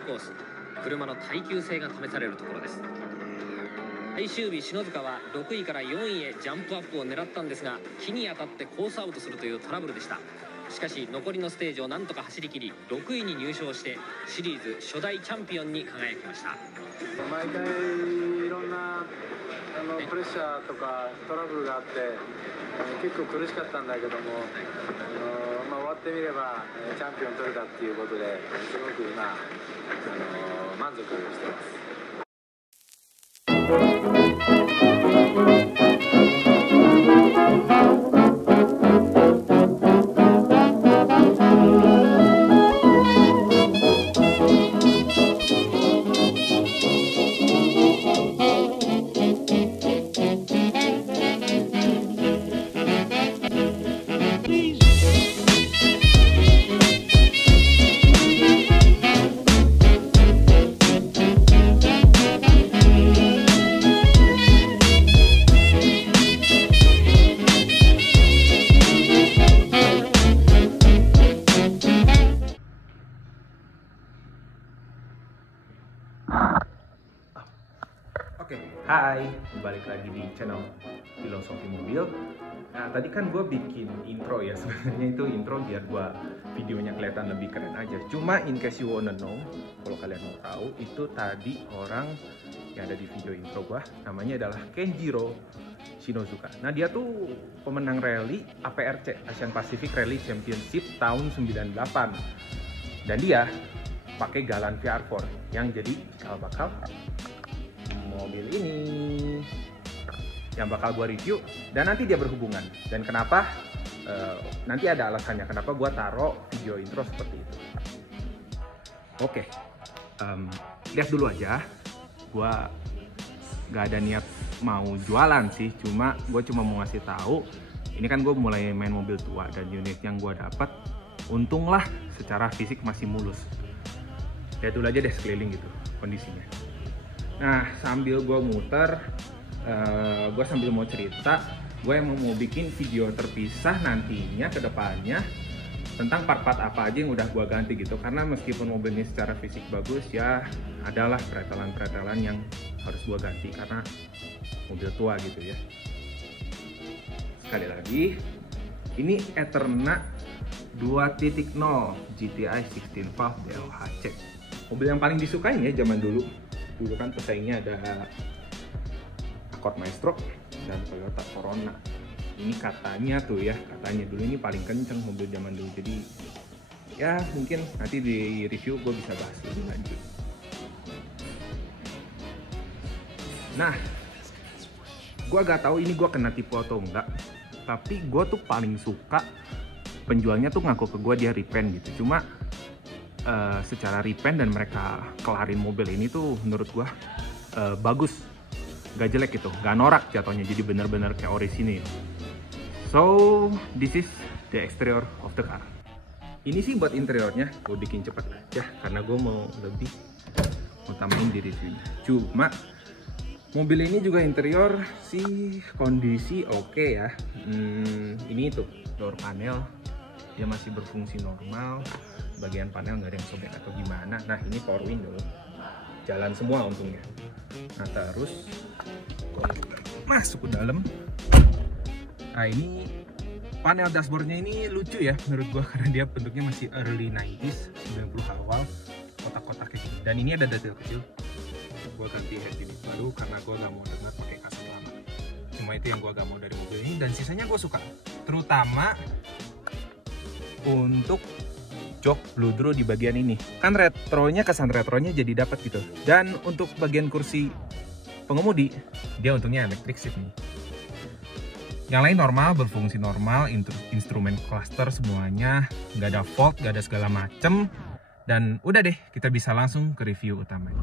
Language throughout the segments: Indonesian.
コース、車の耐久性が試されるところです。最終日、篠塚は6位から4位へジャンプアップを狙ったんですが、木に当たってコースアウトするというトラブルでした。しかし残りのステージをなんとか走り切り6位に入賞してシリーズ初代チャンピオンに輝きました。毎回いろんなプレッシャーとかトラブルがあって結構苦しかったんだけども、終わってみればチャンピオン取れたっていうことですごく今満足してます。Oke, hai, balik lagi di channel Filosofi Mobil. Nah, tadi kan gue bikin intro ya, sebenarnya itu intro biar gue videonya kelihatan lebih keren aja. Cuma in case you wanna know, kalau kalian mau tahu, itu tadi orang yang ada di video intro gue, namanya adalah Kenjiro Shinozuka. Nah, dia tuh pemenang rally APRC, Asian Pacific Rally Championship tahun 98. Dan dia pakai Galant VR4 yang jadi bakal mobil ini yang bakal gue review dan nanti dia berhubungan. Dan kenapa nanti ada alasannya kenapa gue taruh video intro seperti itu. Oke, lihat dulu aja. Gue gak ada niat mau jualan sih, gue cuma mau ngasih tahu ini kan gue mulai main mobil tua dan unit yang gue dapat untunglah secara fisik masih mulus. Lihat dulu aja deh sekeliling gitu kondisinya. Nah, sambil gue muter, gue sambil mau cerita, gue emang mau bikin video terpisah nantinya ke depannya tentang part-part apa aja yang udah gue ganti gitu. Karena meskipun mobil ini secara fisik bagus, ya adalah pretelan-pretelan yang harus gue ganti karena mobil tua gitu ya. Sekali lagi, ini Eterna 2.0 GTI 16 valve DLHC. Mobil yang paling disukain ya zaman dulu. Dulu kan pesaingnya ada Accord Maestro dan Toyota Corona. Ini katanya tuh ya, katanya dulu ini paling kenceng mobil zaman dulu. Jadi ya mungkin nanti di review gue bisa bahas lebih lanjut. Nah, gue gak tahu ini gue kena tipu atau enggak, tapi gue tuh paling suka penjualnya tuh ngaku ke gue dia repaint gitu. Cuma secara repaint dan mereka kelarin mobil ini tuh menurut gua bagus, gak jelek gitu, gak norak jatuhnya, jadi bener-bener kayak orisinil. So this is the exterior of the car. Ini sih buat interiornya gue bikin cepet aja karena gue mau lebih utamain di reviewnya. Cuma mobil ini juga interior sih kondisi oke ya. Ini tuh door panel dia masih berfungsi normal, bagian panel nggak ada yang sobek atau gimana. Nah, ini power window jalan semua untungnya. Nah, terus masuk ke dalam. Nah, ini panel dashboardnya ini lucu ya menurut gua karena dia bentuknya masih early 90s, 90 awal, kotak-kotaknya gitu. Dan ini ada detail kecil, gua ganti head unit baru karena gua nggak mau dengar pakai kaset lama. Cuma itu yang gua gak mau dari mobil ini, dan sisanya gua suka, terutama untuk jok bludru di bagian ini. Kan retronya, kesan retronya jadi dapat gitu. Dan untuk bagian kursi pengemudi, dia untungnya electric seat nih. Yang lain normal, berfungsi normal, instrumen cluster semuanya, nggak ada fault, nggak ada segala macem. Dan udah deh, kita bisa langsung ke review utamanya.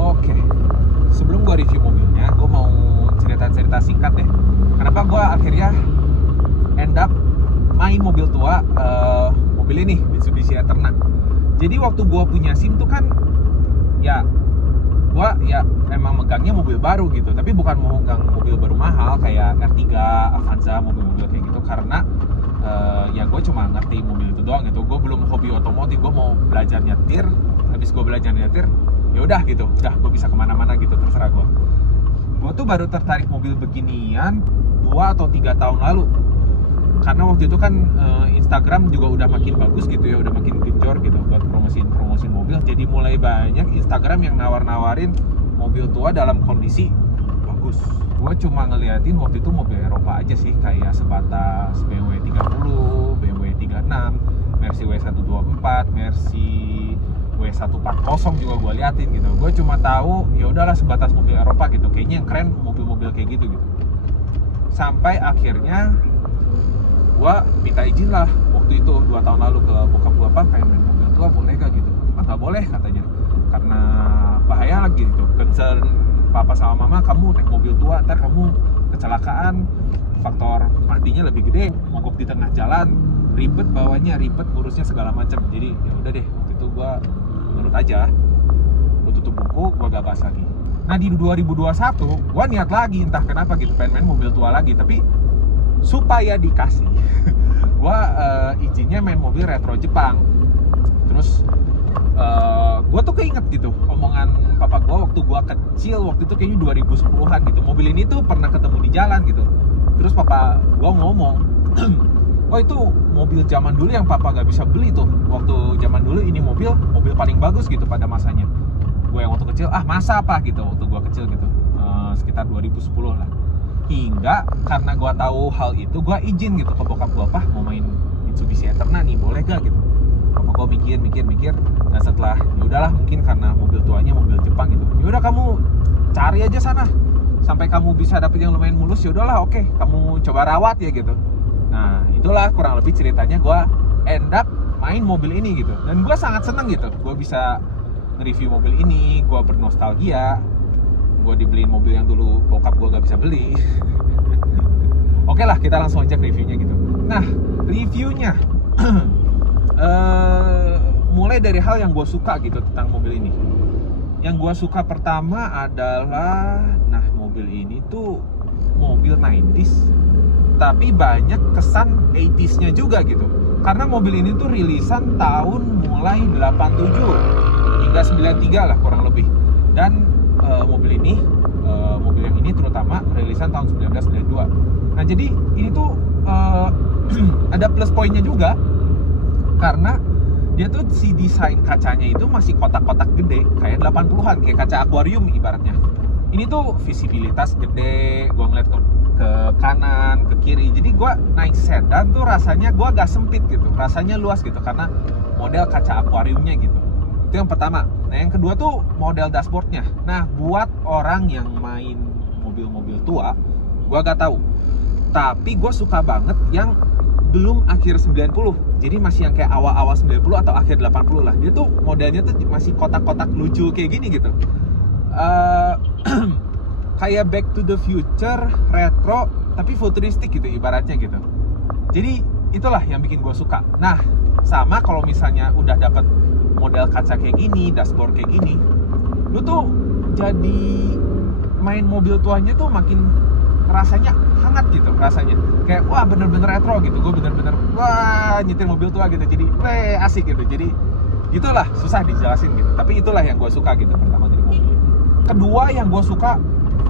Oke, sebelum gua review mobilnya, gua mau cerita-cerita singkat deh. Kenapa gua akhirnya end up main mobil tua, mobil ini Mitsubishi Eterna. Jadi waktu gua punya SIM tuh kan ya gua ya emang megangnya mobil baru gitu, tapi bukan megang mobil baru mahal kayak R3, Avanza, mobil-mobil kayak gitu, karena ya gue cuma ngerti mobil itu doang gitu. Gue belum hobi otomotif, gue mau belajar nyetir habis gue belajar nyetir, ya udah gitu, udah gue bisa kemana-mana gitu, terserah gue. Gue tuh baru tertarik mobil beginian 2 atau 3 tahun lalu, karena waktu itu kan Instagram juga udah makin bagus gitu ya, udah makin genjor gitu buat promosi mobil. Jadi mulai banyak Instagram yang nawarin mobil tua dalam kondisi bagus. Gue cuma ngeliatin waktu itu mobil Eropa aja sih, kayak sebatas BMW 30, BMW 36, Mercy W124, Mercy W140 juga gue liatin gitu. Gue cuma tahu ya udahlah sebatas mobil Eropa gitu, kayaknya yang keren mobil-mobil kayak gitu. Sampai akhirnya gue minta izin lah waktu itu 2 tahun lalu ke bokap gue, apa pengen main mobil tua boleh gak gitu. Nggak boleh katanya, karena bahaya lagi gitu, concern papa sama mama, kamu naik mobil tua ntar kamu kecelakaan, faktor matinya lebih gede, mogok di tengah jalan, ribet bawanya, ribet ngurusnya segala macam. Jadi ya udah deh, waktu itu gue menurut aja, gue tutup buku, gue gak bahas lagi. Nah di 2021 gue niat lagi, entah kenapa gitu, pengen main mobil tua lagi, tapi supaya dikasih gue izinnya main mobil retro Jepang. Terus gue tuh keinget gitu omongan papa gue waktu gue kecil, waktu itu kayaknya 2010-an gitu, mobil ini tuh pernah ketemu di jalan gitu. Terus papa gue ngomong oh itu mobil zaman dulu yang papa gak bisa beli tuh, waktu zaman dulu ini mobil paling bagus gitu pada masanya. Gue yang waktu kecil, masa apa gitu, waktu gue kecil gitu, sekitar 2010 lah. Hingga karena gue tahu hal itu, gue izin gitu ke bokap gue, apa mau main Mitsubishi Eterna nih, boleh gak gitu. Papa gue mikir, dan setelah ya udahlah, mungkin karena mobil tuanya mobil Jepang gitu, ya udah kamu cari aja sana sampai kamu bisa dapet yang lumayan mulus, ya udahlah, oke, kamu coba rawat ya gitu. Nah itulah kurang lebih ceritanya gue end up main mobil ini gitu, dan gue sangat seneng gitu, gue bisa nge-review mobil ini, gue bernostalgia, gue dibeliin mobil yang dulu bokap gue gak bisa beli. Oke lah, kita langsung aja reviewnya gitu. Nah reviewnya mulai dari hal yang gue suka gitu tentang mobil ini. Yang gue suka pertama adalah, nah mobil ini tuh mobil 90s tapi banyak kesan 80s nya juga gitu, karena mobil ini tuh rilisan tahun mulai 87 hingga 93 lah kurang lebih. Dan mobil yang ini terutama rilisan tahun 1992. Nah jadi ini tuh ada plus poinnya juga, karena dia tuh si desain kacanya itu masih kotak-kotak gede kayak 80-an, kayak kaca akuarium ibaratnya. Ini tuh visibilitas gede, gue ngeliat ke kanan, ke kiri, jadi gue naik sedan tuh rasanya gue agak sempit gitu, rasanya luas gitu karena model kaca akuariumnya gitu. Itu yang pertama. Nah yang kedua tuh model dashboardnya. Nah buat orang yang main mobil-mobil tua, gue agak tahu, tapi gue suka banget yang belum akhir 90, jadi masih yang kayak awal-awal 90 atau akhir 80 lah. Dia tuh modelnya tuh masih kotak-kotak lucu kayak gini gitu, kayak Back to the Future retro tapi futuristik gitu ibaratnya gitu. Jadi itulah yang bikin gue suka. Nah sama kalau misalnya udah dapet model kaca kayak gini, dashboard kayak gini, lu tuh jadi main mobil tuanya tuh makin rasanya hangat gitu, rasanya kayak wah bener-bener retro gitu. Gue bener-bener wah nyetir mobil tua gitu, jadi asik gitu. Jadi itulah, susah dijelasin gitu, tapi itulah yang gue suka gitu pertama dari mobil. Kedua yang gue suka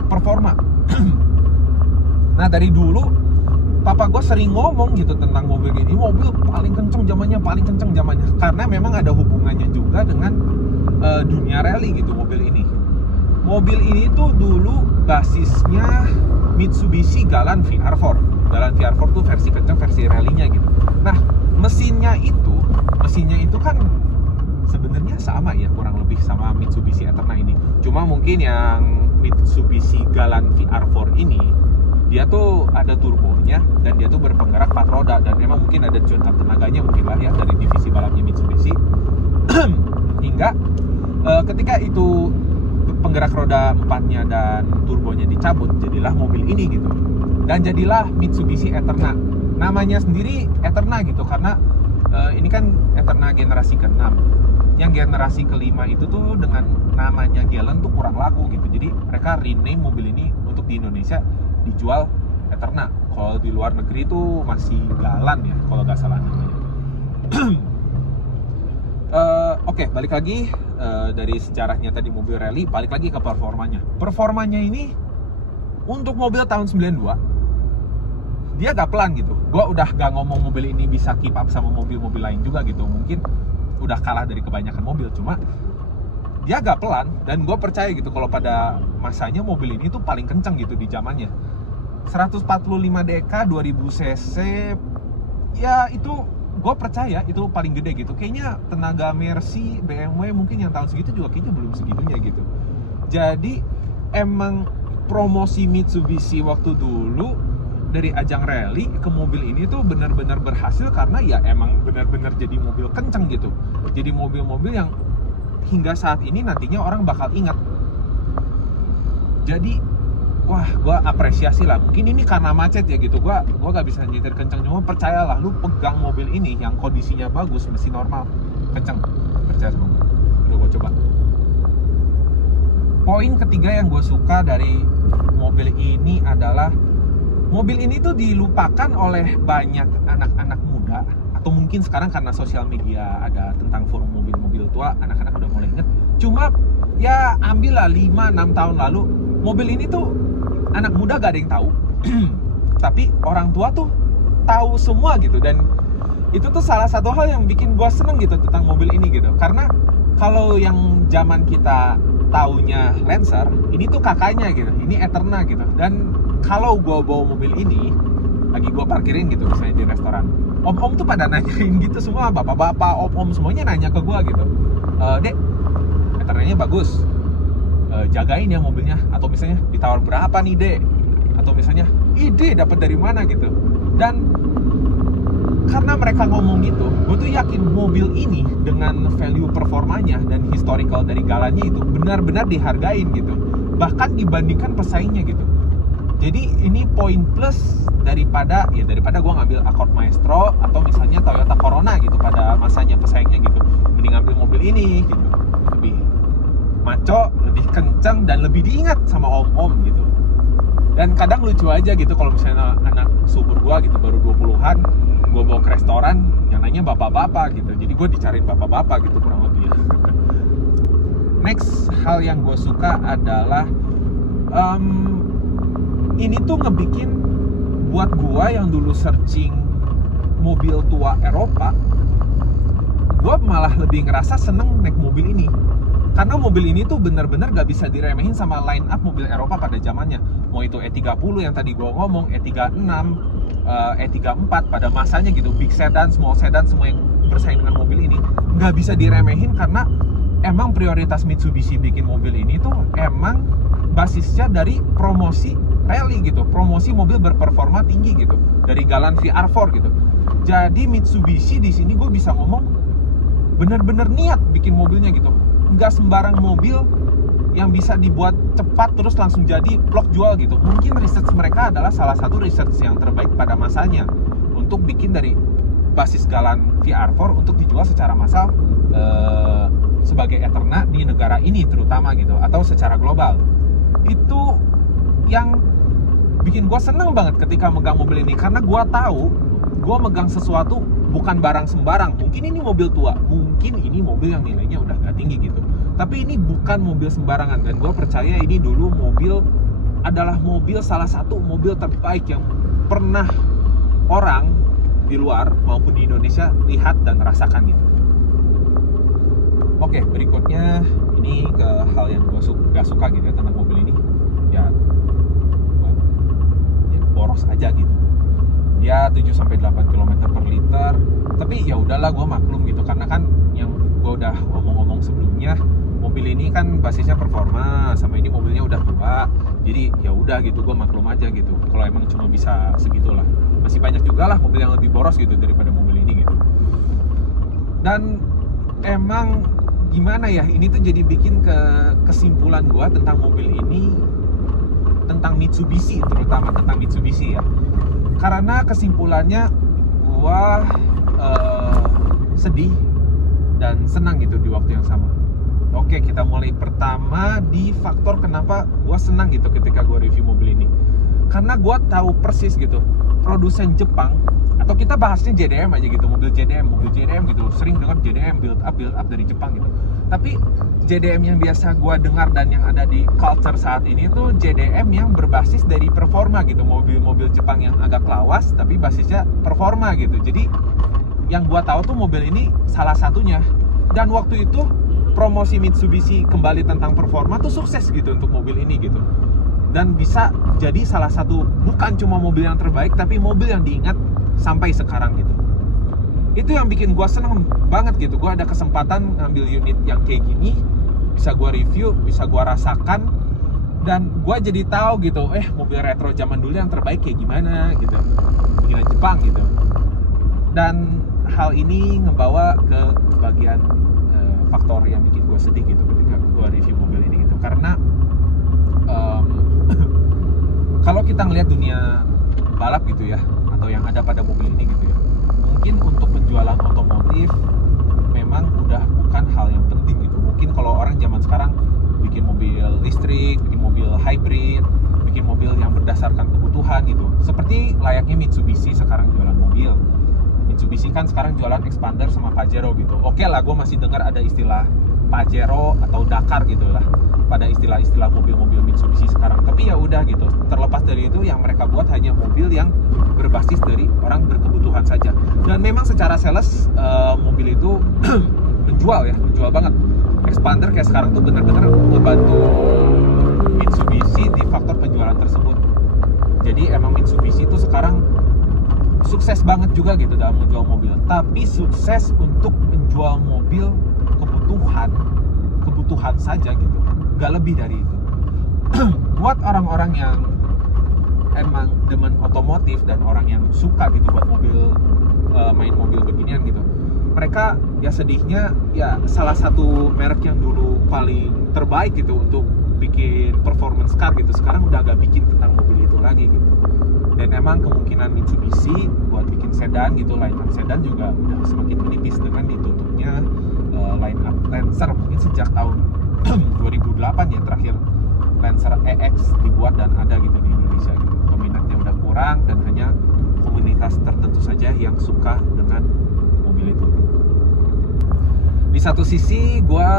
performa. Nah dari dulu papa gue sering ngomong gitu tentang mobil ini, mobil paling kenceng zamannya, karena memang ada hubungannya juga dengan dunia rally gitu mobil ini. Mobil ini tuh dulu basisnya Mitsubishi Galant VR4. Galant VR4 tuh versi kenceng, versi rally-nya gitu. Nah mesinnya itu kan sebenarnya sama ya, kurang lebih sama Mitsubishi Eterna ini. Cuma mungkin yang Mitsubishi Galant VR4 ini dia tuh ada turbonya dan dia tuh berpenggerak 4 roda, dan memang mungkin ada tune up tenaganya mungkin lah ya dari divisi balapnya Mitsubishi. Hingga ketika itu penggerak roda 4-nya dan turbonya dicabut, jadilah mobil ini gitu. Dan jadilah Mitsubishi Eterna. Namanya sendiri Eterna gitu karena ini kan Eterna generasi ke-6. Yang generasi ke-5 itu tuh dengan namanya Galant tuh kurang laku gitu. Jadi mereka rename mobil ini untuk di Indonesia dijual Eterna. Kalau di luar negeri itu masih Galant ya kalau nggak salah namanya. Oke, balik lagi dari sejarahnya tadi mobil rally, balik lagi ke performanya. Performanya ini untuk mobil tahun 92 dia gak pelan gitu. Gua udah gak ngomong mobil ini bisa keep up sama mobil-mobil lain juga gitu. Mungkin udah kalah dari kebanyakan mobil, cuma dia gak pelan. Dan gue percaya gitu kalau pada masanya mobil ini tuh paling kenceng gitu di zamannya. 145 dk 2000 cc ya itu gue percaya itu paling gede gitu. Kayaknya tenaga Mercy, BMW mungkin yang tahun segitu juga kayaknya belum segitunya gitu. Jadi emang promosi Mitsubishi waktu dulu dari ajang rally ke mobil ini tuh benar-benar berhasil karena ya emang benar-benar jadi mobil kenceng gitu. Jadi mobil-mobil yang hingga saat ini nantinya orang bakal ingat. Jadi wah, gue apresiasi lah. Mungkin ini karena macet ya gitu. Gue gak bisa nyetir kenceng, cuma percayalah, lu pegang mobil ini yang kondisinya bagus, mesin normal, kenceng. Percaya sama gue. Udah gue coba. Poin ketiga yang gue suka dari mobil ini adalah mobil ini tuh dilupakan oleh banyak anak-anak muda, atau mungkin sekarang karena sosial media ada tentang forum mobil-mobil tua, anak-anak udah mulai inget. Cuma ya ambillah 5-6 tahun lalu, mobil ini tuh anak muda gak ada yang tahu, tapi orang tua tuh tahu semua gitu. Dan itu tuh salah satu hal yang bikin gue seneng gitu tentang mobil ini gitu. Karena kalau yang zaman kita taunya Lancer, ini tuh kakaknya gitu, ini Eterna gitu. Dan kalau gue bawa mobil ini, lagi gue parkirin gitu misalnya di restoran, om-om tuh pada nanyain gitu semua, bapak-bapak, om-om semuanya nanya ke gue gitu, Dek, Eternanya bagus, jagain ya mobilnya, atau misalnya ditawar berapa nih Dek, atau misalnya ide dapat dari mana gitu. Dan karena mereka ngomong gitu, gue tuh yakin mobil ini dengan value performanya dan historical dari galannya itu benar-benar dihargain gitu, bahkan dibandingkan pesaingnya gitu. Jadi ini poin plus daripada gue ngambil Accord Maestro atau misalnya Toyota Corona gitu pada masanya pesaingnya gitu. Mending ngambil mobil ini gitu, lebih maco, lebih kencang, dan lebih diingat sama om-om gitu. Dan kadang lucu aja gitu kalau misalnya anak subur gua gitu baru 20-an, gua bawa ke restoran yang nanya bapak-bapak gitu. Jadi gua dicariin bapak-bapak gitu kurang lebih ya. Next hal yang gue suka adalah ini tuh ngebikin buat gua yang dulu searching mobil tua Eropa, gua malah lebih ngerasa seneng naik mobil ini. Karena mobil ini tuh bener-bener gak bisa diremehin sama line up mobil Eropa pada zamannya. Mau itu E30 yang tadi gue ngomong, E36, E34 pada masanya gitu. Big sedan, small sedan, semua yang bersaing dengan mobil ini gak bisa diremehin karena emang prioritas Mitsubishi bikin mobil ini tuh emang basisnya dari promosi rally gitu. Promosi mobil berperforma tinggi gitu. Dari Galant VR4 gitu. Jadi Mitsubishi di sini gue bisa ngomong bener-bener niat bikin mobilnya gitu. Nggak sembarang mobil yang bisa dibuat cepat terus langsung jadi blok jual gitu. Mungkin research mereka adalah salah satu research yang terbaik pada masanya untuk bikin dari basis Galant VR4 untuk dijual secara massal sebagai Eterna di negara ini terutama gitu, atau secara global. Itu yang bikin gue seneng banget ketika megang mobil ini, karena gue tahu gue megang sesuatu bukan barang sembarang. Mungkin ini mobil tua, mungkin ini mobil yang nilainya udah gak tinggi gitu, tapi ini bukan mobil sembarangan. Dan gue percaya ini dulu mobil adalah mobil salah satu mobil terbaik yang pernah orang di luar maupun di Indonesia lihat dan rasakan gitu. Oke, berikutnya ini ke hal yang gue gak suka gitu ya tentang mobil ini. Ya boros aja gitu. Dia 7-8 km per liter. Tapi ya udahlah, gue maklum gitu, karena kan yang gue udah ngomong-ngomong sebelumnya, mobil ini kan basisnya performa, sama ini mobilnya udah tua. Jadi ya udah gitu, gue maklum aja gitu. Kalau emang cuma bisa segitulah. Masih banyak juga lah mobil yang lebih boros gitu daripada mobil ini gitu. Dan emang gimana ya, ini tuh jadi bikin kesimpulan gue tentang mobil ini, tentang Mitsubishi, terutama tentang Mitsubishi ya. Karena kesimpulannya gua sedih dan senang gitu di waktu yang sama. Oke, kita mulai pertama di faktor kenapa gua senang gitu ketika gua review mobil ini. Karena gua tahu persis gitu, produsen Jepang atau atau kita bahasnya JDM aja gitu, mobil JDM gitu, sering dengar JDM build up dari Jepang gitu. Tapi JDM yang biasa gue dengar dan yang ada di culture saat ini tuh JDM yang berbasis dari performa gitu, mobil-mobil Jepang yang agak lawas tapi basisnya performa gitu. Jadi yang gue tahu tuh mobil ini salah satunya. Dan waktu itu promosi Mitsubishi kembali tentang performa tuh sukses gitu untuk mobil ini gitu. Dan bisa jadi salah satu, bukan cuma mobil yang terbaik, tapi mobil yang diingat sampai sekarang gitu. Itu yang bikin gue seneng banget gitu. Gue ada kesempatan ngambil unit yang kayak gini, bisa gue review, bisa gue rasakan, dan gue jadi tahu gitu, mobil retro zaman dulu yang terbaik kayak gimana gitu, bikinan Jepang gitu. Dan hal ini ngebawa ke bagian faktor yang bikin gue sedih gitu ketika gue review mobil ini gitu. Karena kalau kita ngelihat dunia balap gitu ya, atau yang ada pada mobil ini gitu ya, mungkin untuk penjualan otomotif memang udah bukan hal yang penting gitu. Mungkin kalau orang zaman sekarang bikin mobil listrik, bikin mobil hybrid, bikin mobil yang berdasarkan kebutuhan gitu, seperti layaknya Mitsubishi sekarang jualan mobil. Mitsubishi kan sekarang jualan Expander sama Pajero gitu. Oke lah, gue masih dengar ada istilah Pajero atau Dakar gitu lah pada istilah-istilah mobil-mobil Mitsubishi sekarang. Tapi ya udah gitu, terlepas dari itu yang mereka buat hanya mobil yang berbasis dari orang berkebutuhan saja. Dan memang secara sales mobil itu menjual banget. Expander kayak sekarang tuh benar-benar membantu Mitsubishi di faktor penjualan tersebut. Jadi emang Mitsubishi itu sekarang sukses banget juga gitu dalam menjual mobil. Tapi sukses untuk menjual mobil kebutuhan saja gitu, gak lebih dari itu. Buat orang-orang yang emang demen otomotif dan orang yang suka gitu buat mobil, main mobil beginian gitu, mereka ya sedihnya ya salah satu merek yang dulu paling terbaik gitu untuk bikin performance car gitu, sekarang udah gak bikin tentang mobil itu lagi gitu. Dan emang kemungkinan Mitsubishi buat bikin sedan gitu, line up sedan juga udah semakin menipis dengan ditutupnya line up Lancer. Mungkin sejak tahun 2008 ya terakhir Lancer EX dibuat dan ada gitu di Indonesia gitu. Peminatnya udah kurang dan hanya komunitas tertentu saja yang suka dengan mobil itu. Di satu sisi gue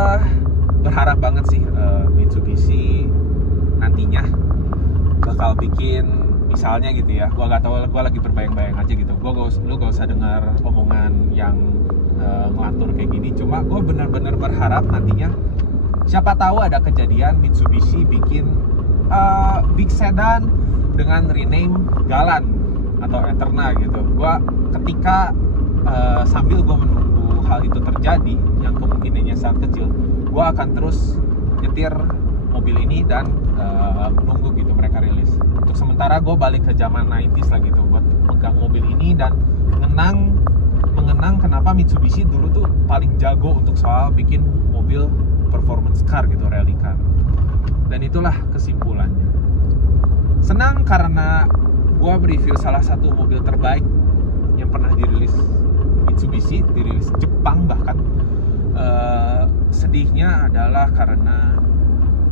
berharap banget sih Mitsubishi nantinya bakal bikin, misalnya gitu ya, gue gak tahu, gue lagi berbayang-bayang aja gitu, lu gak usah dengar omongan yang ngelantur kayak gini. Cuma gue benar-benar berharap nantinya, siapa tahu ada kejadian Mitsubishi bikin big sedan dengan rename Galant atau Eterna gitu. Gue ketika sambil gue menunggu hal itu terjadi, yang kemungkinannya sangat kecil, gue akan terus nyetir mobil ini dan menunggu gitu mereka rilis. Untuk sementara gue balik ke zaman 90s lah gitu, buat pegang mobil ini dan mengenang kenapa Mitsubishi dulu tuh paling jago untuk soal bikin mobil performance car gitu, rally car. Dan itulah kesimpulannya. Senang karena gue mereview salah satu mobil terbaik yang pernah dirilis Mitsubishi, dirilis Jepang bahkan. Sedihnya adalah karena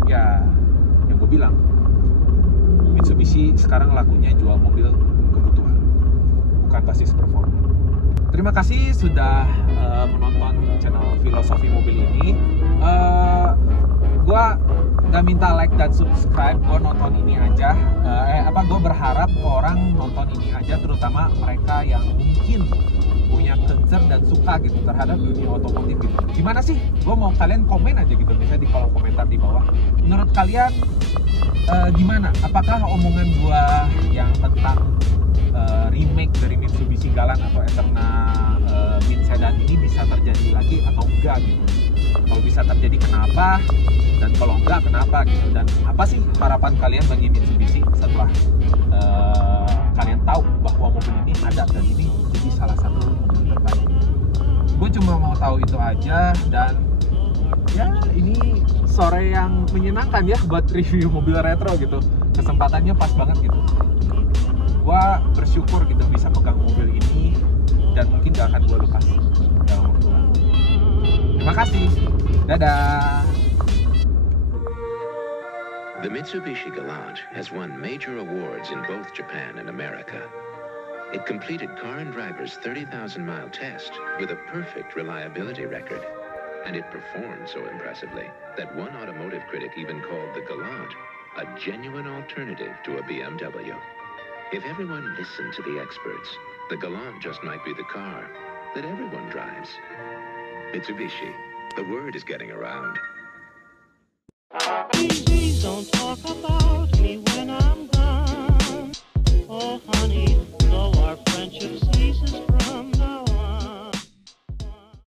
ya yang gue bilang, Mitsubishi sekarang lakunya jual mobil kebutuhan, bukan basis performa. Terima kasih sudah menonton channel Filosofi Mobil ini. Gue gak minta like dan subscribe, gue nonton ini aja. Gue berharap orang nonton ini aja, terutama mereka yang mungkin punya concern dan suka gitu terhadap dunia otomotif gitu. Gimana sih? Gue mau kalian komen aja gitu, misalnya di kolom komentar di bawah. Menurut kalian gimana? Apakah omongan gue yang tentang remake dari Mitsubishi Galant atau Eterna mid sedan ini bisa terjadi lagi atau enggak gitu? Kalau bisa terjadi kenapa? Dan kalau enggak kenapa gitu? Dan apa sih harapan kalian bagi Mitsubishi setelah kalian tahu bahwa mobil ini ada dan ini jadi salah satu mobil terbaik? Gue cuma mau tahu itu aja. Dan ya ini sore yang menyenangkan ya buat review mobil retro gitu. Kesempatannya pas banget gitu. Gue bersyukur gitu bisa pegang mobil ini dan mungkin gak akan gue lepas dalam waktu lama. Terima kasih. Dadah. The Mitsubishi Galant has won major awards in both Japan and America. It completed Car and Driver's 30,000-mile test with a perfect reliability record. And it performed so impressively that one automotive critic even called the Galant a genuine alternative to a BMW. If everyone listened to the experts, the Galant just might be the car that everyone drives. Mitsubishi, the word is getting around. Please don't talk about